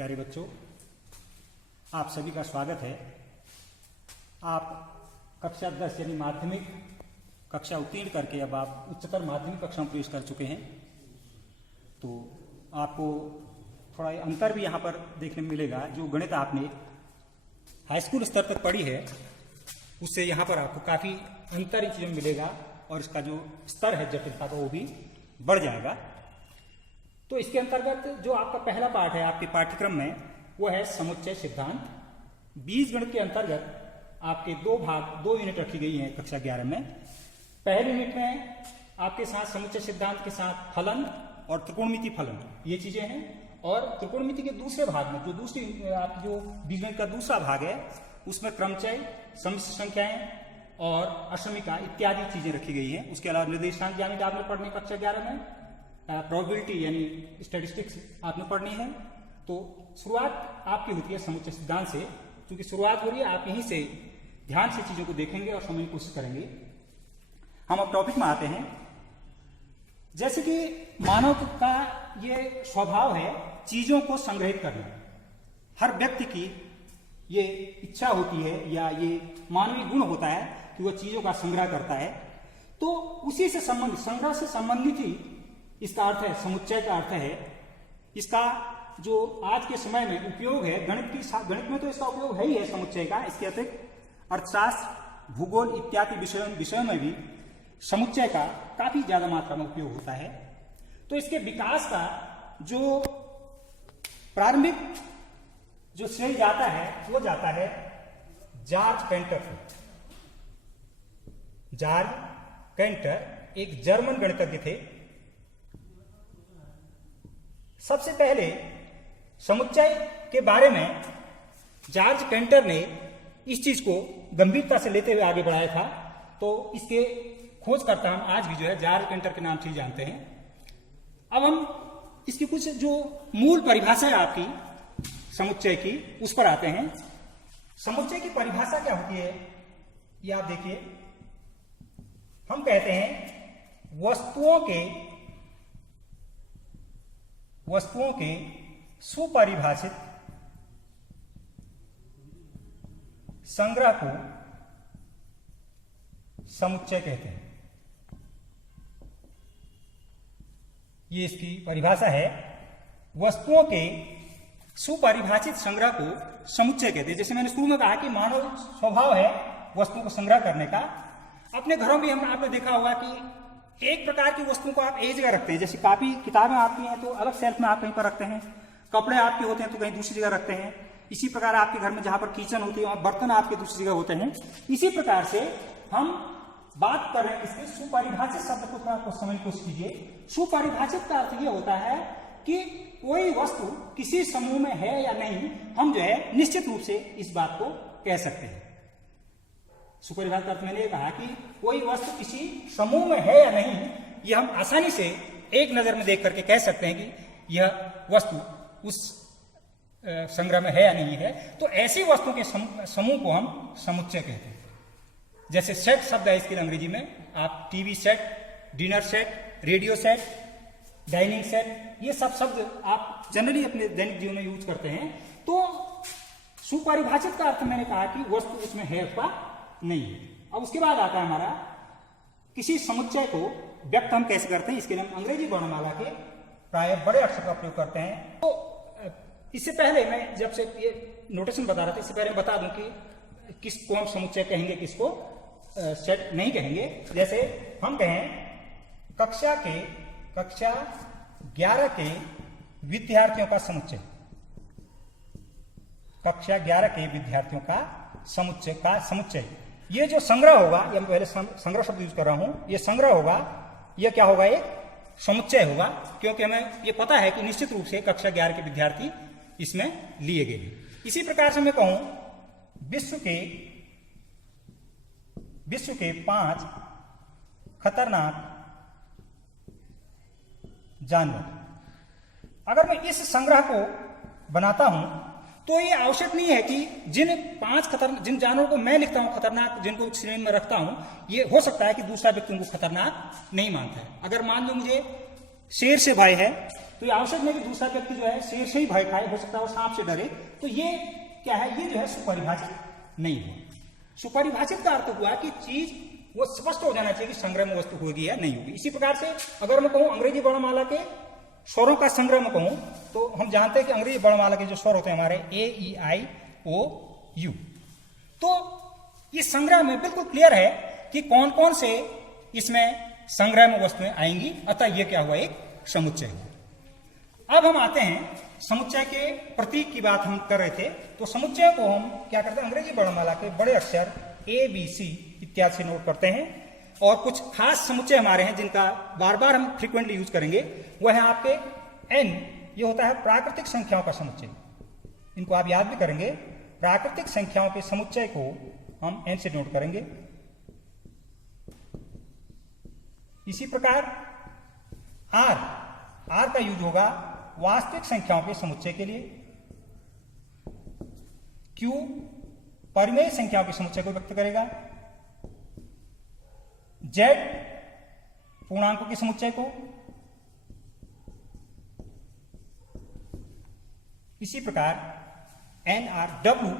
प्यारे बच्चों, आप सभी का स्वागत है। आप कक्षा 10 यानी माध्यमिक कक्षा उत्तीर्ण करके अब आप उच्चतर माध्यमिक कक्षा में प्रवेश कर चुके हैं। तो आपको थोड़ा अंतर भी यहाँ पर देखने में मिलेगा। जो गणित आपने हाई स्कूल स्तर तक पढ़ी है उससे यहाँ पर आपको काफ़ी अंतर इन चीज़ों में मिलेगा और इसका जो स्तर है जटिलता का वो भी बढ़ जाएगा। तो इसके अंतर्गत जो आपका पहला पाठ है आपके पाठ्यक्रम में वो है समुच्चय सिद्धांत। बीजगणित के अंतर्गत आपके दो यूनिट रखी गई हैं कक्षा 11 में। पहले यूनिट में आपके साथ समुच्चय सिद्धांत के साथ फलन और त्रिकोणमिति फलन ये चीजें हैं, और त्रिकोणमिति के दूसरे भाग में जो बीजगणित का दूसरा भाग है उसमें क्रमचय, सम्मिश्र संख्याएं और अशमिका इत्यादि चीजें रखी गई हैं। उसके अलावा निर्देशांक ज्यामिति आपने पढ़नी कक्षा 11 में, प्रोबेबिलिटी यानी स्टैटिस्टिक्स आपने पढ़नी है। तो शुरुआत आपकी होती है समुच्चय सिद्धांत से। क्योंकि शुरुआत हो रही है, आप यहीं से ध्यान से चीजों को देखेंगे और समझने की कोशिश करेंगे। हम अब टॉपिक में आते हैं। जैसे कि मानव का ये स्वभाव है चीजों को संग्रहित करना। हर व्यक्ति की ये इच्छा होती है या ये मानवीय गुण होता है कि वह चीजों का संग्रह करता है। तो उसी से संबंधित, संग्रह से संबंधित ही इसका अर्थ है, समुच्चय का अर्थ है। इसका जो आज के समय में उपयोग है गणित में तो इसका उपयोग है ही है समुच्चय का। इसके अतिरिक्त अर्थशास्त्र, भूगोल इत्यादि विषयों में भी समुच्चय का काफी ज्यादा मात्रा में उपयोग होता है। तो इसके विकास का जो प्रारंभिक जो श्रेय जाता है वो जाता है जॉर्ज कैंटर को। जॉर्ज कैंटर एक जर्मन गणितज्ञ थे। सबसे पहले समुच्चय के बारे में जॉर्ज कैंटर ने इस चीज को गंभीरता से लेते हुए आगे बढ़ाया था। तो इसके खोजकर्ता हम आज भी जो है जॉर्ज कैंटर के नाम से ही जानते हैं। अब हम इसकी कुछ जो मूल परिभाषा है आपकी समुच्चय की उस पर आते हैं। समुच्चय की परिभाषा क्या होती है ये आप देखिए। हम कहते हैं वस्तुओं के सुपरिभाषित संग्रह को समुच्चय कहते हैं। ये इसकी परिभाषा है। वस्तुओं के सुपरिभाषित संग्रह को समुच्चय कहते हैं। जैसे मैंने शुरू में कहा कि मानव स्वभाव है वस्तुओं को संग्रह करने का। अपने घरों में आपने देखा होगा कि एक प्रकार की वस्तुओं को आप एक जगह रखते हैं। जैसे कापी किताबें आपकी हैं तो अलग शेल्फ में आप कहीं पर रखते हैं, कपड़े आपके होते हैं तो कहीं दूसरी जगह रखते हैं। इसी प्रकार आपके घर में जहां पर किचन होती है और बर्तन आपके दूसरी जगह होते हैं। इसी प्रकार से हम बात कर रहे हैं इसके सुपरिभाषित शब्द को थोड़ा आपको समझने की कोशिश कीजिए। सुपरिभाषित का अर्थ यह होता है कि कोई वस्तु किसी समूह में है या नहीं, हम जो है निश्चित रूप से इस बात को कह सकते हैं। सुपरिभाषित अर्थ मैंने कहा कि कोई वस्तु किसी समूह में है या नहीं, यह हम आसानी से एक नजर में देख करके कह सकते हैं कि यह वस्तु उस संग्रह में है या नहीं है। तो ऐसी वस्तुओं के समूह को हम समुच्चय कहते हैं। जैसे सेट शब्द है इसके अंग्रेजी में, आप TV set, dinner set, radio set, dining set, ये सब शब्द आप जनरली अपने दैनिक जीवन में यूज करते हैं। तो सुपरिभाषित का अर्थ मैंने कहा कि वस्तु उसमें है अथवा नहीं है। अब उसके बाद आता है हमारा किसी समुच्चय को व्यक्त हम कैसे करते हैं। इसके लिए हम अंग्रेजी वर्णमाला के प्राय बड़े अक्षर का प्रयोग करते हैं। तो इससे पहले मैं जब से ये नोटेशन बता रहा था, इससे पहले बता दूं कि किसको हम समुच्चय कहेंगे, किसको सेट नहीं कहेंगे। जैसे हम कहें कक्षा 11 के विद्यार्थियों का समुच्चय, कक्षा 11 के विद्यार्थियों का समुच्चय ये जो संग्रह होगा, ये मैं पहले संग्रह शब्द यूज कर रहा हूं, ये संग्रह होगा, ये क्या होगा, एक समुच्चय होगा। क्योंकि हमें ये पता है कि निश्चित रूप से कक्षा 11 के विद्यार्थी इसमें लिए गए हैं। इसी प्रकार से मैं कहूं विश्व के 5 खतरनाक जानवर, अगर मैं इस संग्रह को बनाता हूं तो ये आवश्यक नहीं है कि जिन जानवरों को मैं लिखता हूं खतरनाक, जिनको श्रेणी में रखता हूं, ये हो सकता है कि दूसरा व्यक्ति उनको खतरनाक नहीं मानता है। अगर मान लो मुझे शेर से भय है तो ये आवश्यक नहीं कि दूसरा व्यक्ति जो है शेर से ही भय खाए, हो सकता है वो सांप से डरे। तो ये क्या है, ये जो है सुपरिभाषित नहीं हुआ। सुपरिभाषित का अर्थ हुआ कि चीज वो स्पष्ट हो जाना चाहिए कि संग्रह में वस्तु होगी या नहीं होगी। इसी प्रकार से अगर मैं कहूं अंग्रेजी वर्णमाला के स्वरों का संग्रह में कहूं, तो हम जानते हैं कि अंग्रेजी वर्णमाला के जो स्वर होते हैं हमारे ए, ई, आई, ओ, यू, तो इस संग्रह में बिल्कुल क्लियर है कि कौन कौन से इसमें संग्रह में वस्तुएं आएंगी। अतः यह क्या हुआ, एक समुच्चय हुआ। अब हम आते हैं समुच्चय के प्रतीक की बात हम कर रहे थे, तो समुच्चय को हम क्या करते हैं, अंग्रेजी वर्णमाला के बड़े अक्षर ए, बी, सी इत्यादि से नोट करते हैं। और कुछ खास समुच्चय हमारे हैं जिनका बार बार हम फ्रीक्वेंटली यूज करेंगे, वह है आपके एन। ये होता है प्राकृतिक संख्याओं का समुच्चय, इनको आप याद भी करेंगे। प्राकृतिक संख्याओं के समुच्चय को हम एन से नोट करेंगे। इसी प्रकार आर, आर का यूज होगा वास्तविक संख्याओं के समुच्चय के लिए। क्यू परिमेय संख्याओं के समुच्चय को व्यक्त करेगा। जेड पूर्णांकों के समुच्चय को। इसी प्रकार एन, आर, डब्ल्यू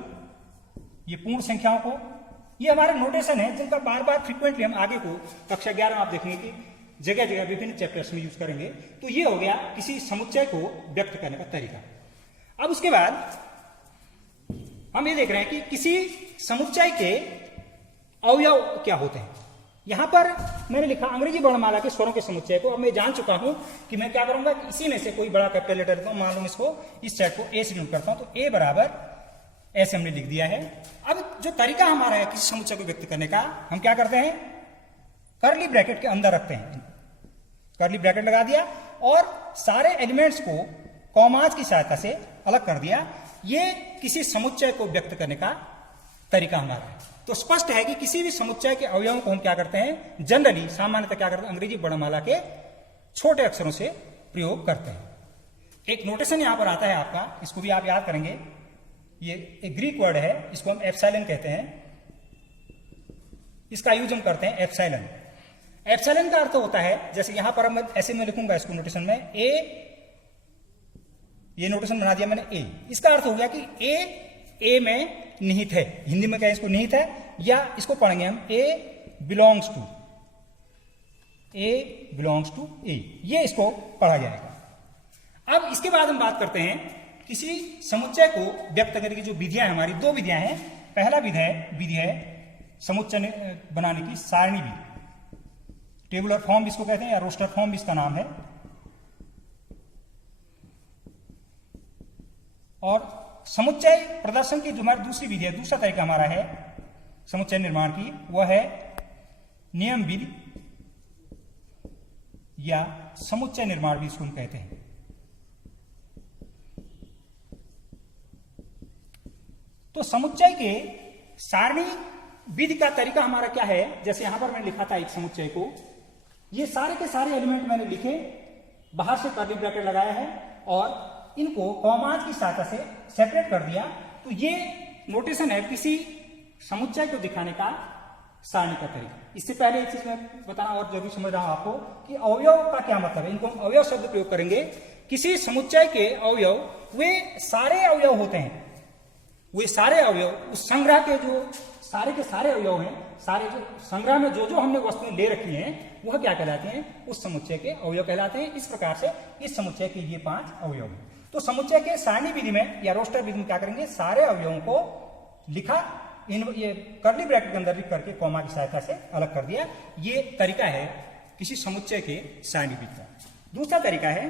ये पूर्ण संख्याओं को। ये हमारे नोटेशन है जिनका बार बार फ्रीक्वेंटली हम आगे को कक्षा 11 में आप देखेंगे कि जगह जगह विभिन्न चैप्टर्स में यूज करेंगे। तो ये हो गया किसी समुच्चय को व्यक्त करने का तरीका। अब उसके बाद हम ये देख रहे हैं कि किसी समुच्चय के अवयव क्या होते हैं। यहां पर मैंने लिखा अंग्रेजी वर्णमाला के स्वरों के समुच्चय को। अब मैं जान चुका हूं कि मैं क्या करूंगा कि इसी में से कोई बड़ा कैपिटल लेटर लेता हूं। मान लो इसको, इस सेट को ए से नोट करता हूं, तो ए बराबर ऐसे हमने लिख दिया है। अब जो तरीका हमारा है किसी समुच्चय को व्यक्त करने का, हम क्या करते हैं, कर्ली ब्रैकेट के अंदर रखते हैं। कर्ली ब्रैकेट लगा दिया और सारे एलिमेंट्स को कॉमास की सहायता से अलग कर दिया। ये किसी समुच्चय को व्यक्त करने का तरीका हमारा है। तो स्पष्ट है कि किसी भी समुच्चय के अवयवों को हम क्या करते हैं, जनरली सामान्यतः क्या करते हैं, अंग्रेजी वर्णमाला के छोटे अक्षरों से प्रयोग करते हैं। एक नोटेशन यहां पर आता है आपका, इसको भी आप याद करेंगे। ये एक ग्रीक वर्ड है, इसको हम एप्सिलॉन कहते हैं। इसका यूज हम करते हैं एप्सिलॉन। एप्सिलॉन का अर्थ होता है, जैसे यहां पर मैं ऐसे में लिखूंगा इसको नोटेशन में, ए, ये नोटेशन बना दिया मैंने ए। इसका अर्थ हो गया कि ए में निहित है। हिंदी में क्या इसको निहित है, या इसको पढ़ेंगे हम A belongs to, A belongs to A, ये इसको पढ़ा जाएगा। अब इसके बाद हम बात करते हैं किसी समुच्चय को व्यक्त करने की जो विधियां हैं हमारी, दो विधियां हैं। पहला विधि है समुच्चय बनाने की सारणी विधि, टेबुलर फॉर्म इसको कहते हैं, या रोस्टर फॉर्म भी इसका नाम है। और समुच्चय प्रदर्शन की जो हमारी दूसरी विधि है, दूसरा तरीका हमारा है समुच्चय निर्माण की, वह है नियम विधि या समुच्चय निर्माण भी इसको हम कहते हैं। तो समुच्चय के सारणी विधि का तरीका हमारा क्या है, जैसे यहां पर मैंने लिखा था एक समुच्चय को, ये सारे के सारे एलिमेंट मैंने लिखे, बाहर से कर्ली ब्रैकेट लगाया है और इनको कॉमास की सहायता से सेपरेट कर दिया। तो ये नोटेशन है किसी समुच्चय को दिखाने का सारणी का तरीका। इससे पहले एक चीज मैं बताना और जो भी समझ रहा हूं आपको कि अवयव का क्या मतलब है, इनको हम अवयव शब्द प्रयोग करेंगे। किसी समुच्चय के अवयव वे सारे अवयव होते हैं, वे सारे अवयव उस संग्रह के जो सारे के सारे अवयव हैं, सारे जो संग्रह में जो हमने वस्तुएं ले रखी हैं वह क्या कहलाते हैं, उस समुच्चय के अवयव कहलाते हैं। इस प्रकार से इस समुच्चय के ये 5 अवयव हैं। तो समुच्चय के सारणी विधि में या रोस्टर विधि में क्या करेंगे, सारे अवयवों को लिखा, ये कर्ली ब्रैकेट के अंदर लिख करके कॉमा की सहायता से अलग कर दिया। ये तरीका है किसी समुच्चय के सारणी विधि का। दूसरा तरीका है